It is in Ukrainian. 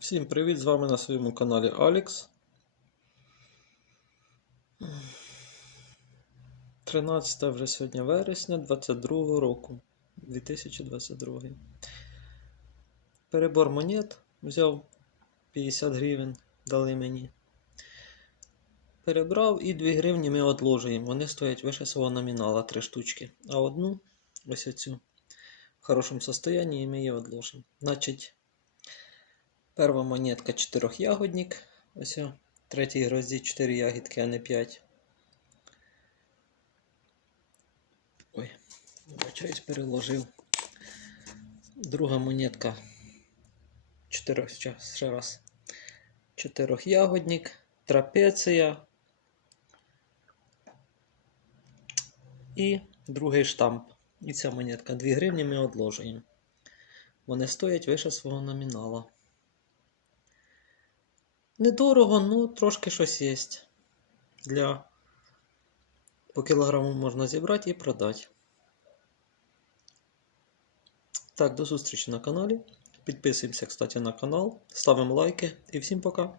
Всім привіт! З вами на своєму каналі Алікс. 13 вже сьогодні вересня 22 року. 2022. Перебор монет взяв 50 гривень, дали мені. Перебрав і 2 гривні ми відложуємо. Вони стоять вище свого номінала 3 штучки. А одну, ось оцю, в хорошому состоянні, ми її відложимо. Значить, Перша монетка чотирьохягодник. Ось о, третій грозді 4 ягідки, а не 5. Ой, вибачаюсь, переложив. Друга монетка. Чотирьох, щас, ще раз. Чотирьохягодник, трапеція. І другий штамп. І ця монетка. 2 гривні ми одложуємо. Вони стоять вище свого номінала. Недорого, ну трошки щось є. Для по кілограму можна зібрати і продати. Так, до зустрічі на каналі. Підписуємося, кстати, на канал, ставимо лайки і всім пока.